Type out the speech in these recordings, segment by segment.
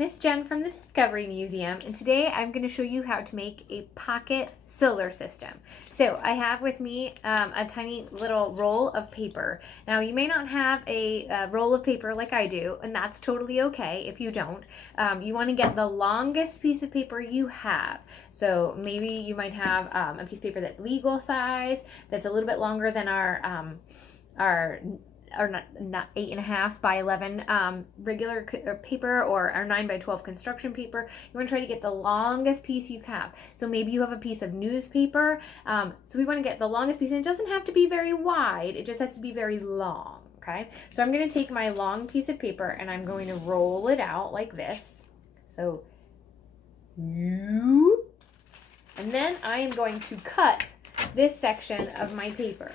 Miss Jen from the Discovery Museum, and today I'm going to show you how to make a pocket solar system. So I have with me a tiny little roll of paper. Now you may not have a roll of paper like I do, and that's totally okay if you don't. You want to get the longest piece of paper you have. So maybe you might have a piece of paper that's legal size, that's a little bit longer than our not 8.5 by 11 regular paper, or our 9 by 12 construction paper. You want to try to get the longest piece you have. So maybe you have a piece of newspaper. So we want to get the longest piece, and it doesn't have to be very wide. It just has to be very long. Okay. So I'm going to take my long piece of paper and I'm going to roll it out like this. So, and then I am going to cut this section of my paper.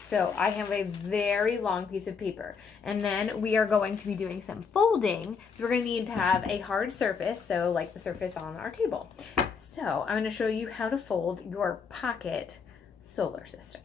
So I have a very long piece of paper, and then we are going to be doing some folding. So we're going to need to have a hard surface, so like the surface on our table. So I'm going to show you how to fold your pocket solar system.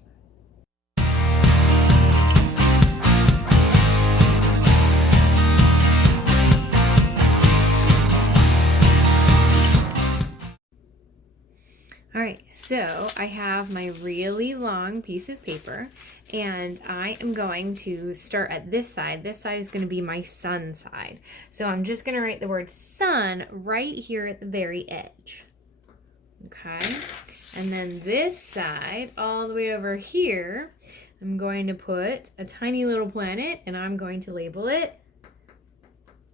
All right, so I have my really long piece of paper, and I am going to start at this side. This side is going to be my sun side. So I'm just going to write the word sun right here at the very edge. Okay, and then this side, all the way over here, I'm going to put a tiny little planet, and I'm going to label it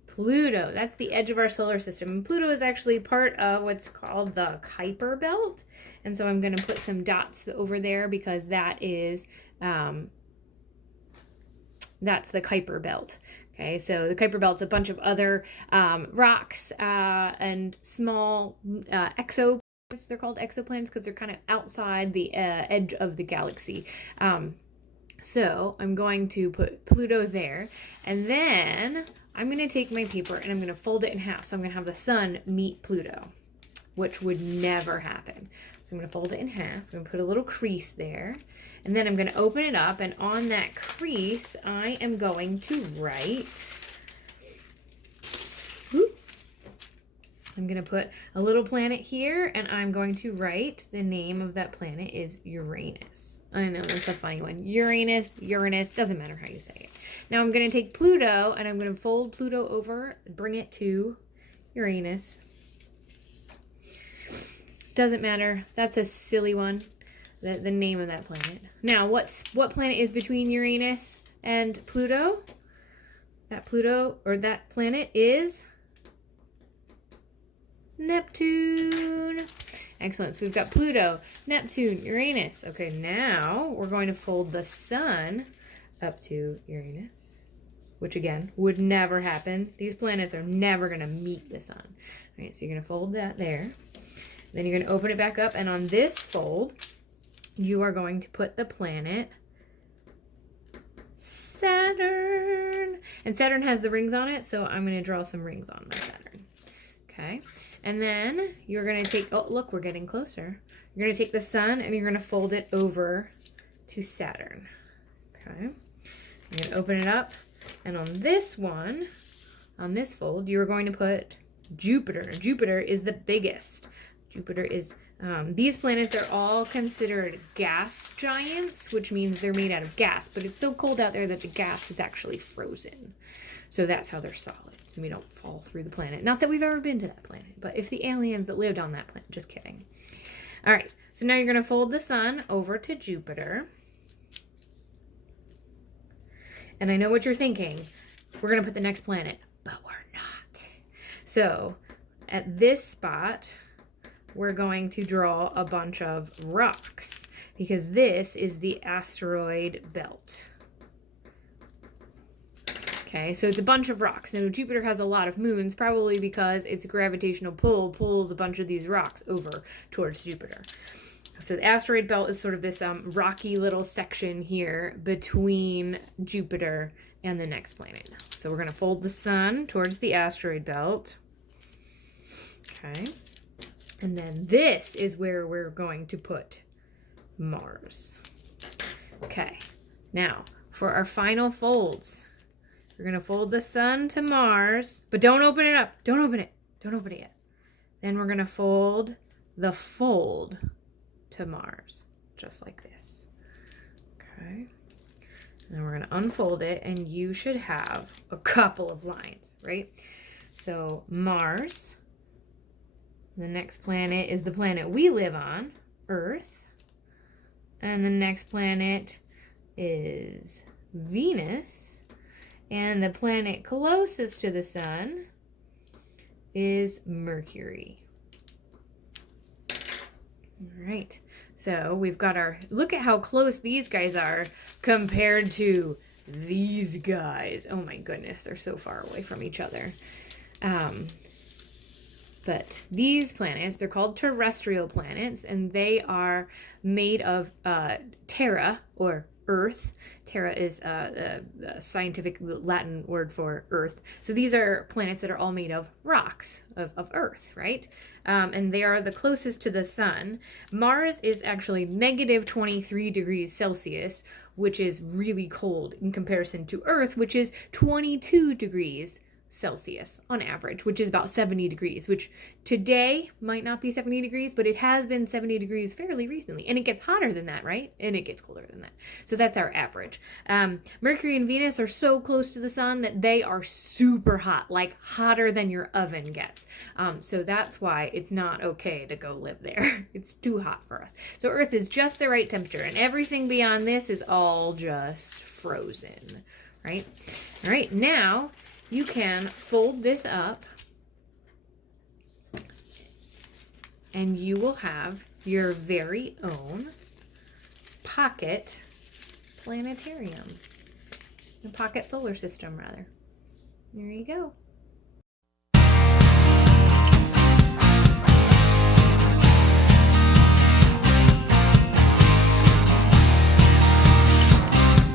Pluto. That's the edge of our solar system. And Pluto is actually part of what's called the Kuiper Belt. And so I'm going to put some dots over there because that is, that's the Kuiper Belt. Okay, so the Kuiper Belt's a bunch of other rocks and small exoplanets. They're called exoplanets because they're kind of outside the edge of the galaxy. So I'm going to put Pluto there, and then I'm going to take my paper and I'm going to fold it in half. So I'm going to have the sun meet Pluto, which would never happen. So I'm going to fold it in half. I'm going to put a little crease there, and then I'm going to open it up, and on that crease I am going to write, I'm going to put a little planet here, and I'm going to write the name of that planet is Uranus. I know, that's a funny one. Uranus, doesn't matter how you say it. Now I'm going to take Pluto, and I'm going to fold Pluto over, bring it to Uranus. Doesn't matter. That's a silly one, the name of that planet. Now, what planet is between Uranus and Pluto? That planet is Neptune. Excellent. So we've got Pluto, Neptune, Uranus. Okay, now we're going to fold the sun up to Uranus, which again would never happen. These planets are never going to meet the sun. All right, so you're going to fold that there. Then you're going to open it back up, and on this fold, you are going to put the planet Saturn. And Saturn has the rings on it, so I'm going to draw some rings on my Saturn. Okay, and then you're going to take, oh, look, we're getting closer. You're going to take the sun and you're going to fold it over to Saturn. Okay, you're going to open it up, and on this one, on this fold, you're going to put Jupiter. Jupiter is the biggest. Jupiter is, these planets are all considered gas giants, which means they're made out of gas, but it's so cold out there that the gas is actually frozen. So that's how they're solid. So we don't fall through the planet. Not that we've ever been to that planet, but if the aliens that lived on that planet, just kidding. All right, so now you're going to fold the sun over to Jupiter. And I know what you're thinking. We're going to put the next planet, but we're not. So at this spot, we're going to draw a bunch of rocks because this is the asteroid belt. Okay, so it's a bunch of rocks. Now, Jupiter has a lot of moons, probably because its gravitational pull pulls a bunch of these rocks over towards Jupiter. So the asteroid belt is sort of this rocky little section here between Jupiter and the next planet. So we're going to fold the sun towards the asteroid belt. Okay, and then this is where we're going to put Mars. Okay, now for our final folds, We're going to fold the sun to Mars, but don't open it up. Don't open it. Don't open it yet. Then we're going to fold the fold to Mars, just like this. Okay. And then we're going to unfold it, and you should have a couple of lines, right? So Mars, the next planet is the planet we live on, Earth, and the next planet is Venus, and the planet closest to the sun is Mercury. All right, so we've got our, look at how close these guys are compared to these guys. Oh my goodness, they're so far away from each other. But these planets, they're called terrestrial planets, and they are made of Terra, or Earth. Terra is a scientific Latin word for Earth. So these are planets that are all made of rocks, of Earth, right? And they are the closest to the sun. Mars is actually negative 23 degrees Celsius, which is really cold in comparison to Earth, which is 22 degrees Celsius on average, which is about 70 degrees, which today might not be 70 degrees, but it has been 70 degrees fairly recently. And it gets hotter than that, right? And it gets colder than that. So that's our average. Mercury and Venus are so close to the sun that they are super hot, like hotter than your oven gets. So that's why it's not okay to go live there. It's too hot for us. So Earth is just the right temperature, and everything beyond this is all just frozen, right? All right, now you can fold this up, and you will have your very own pocket planetarium. The pocket solar system, rather. There you go.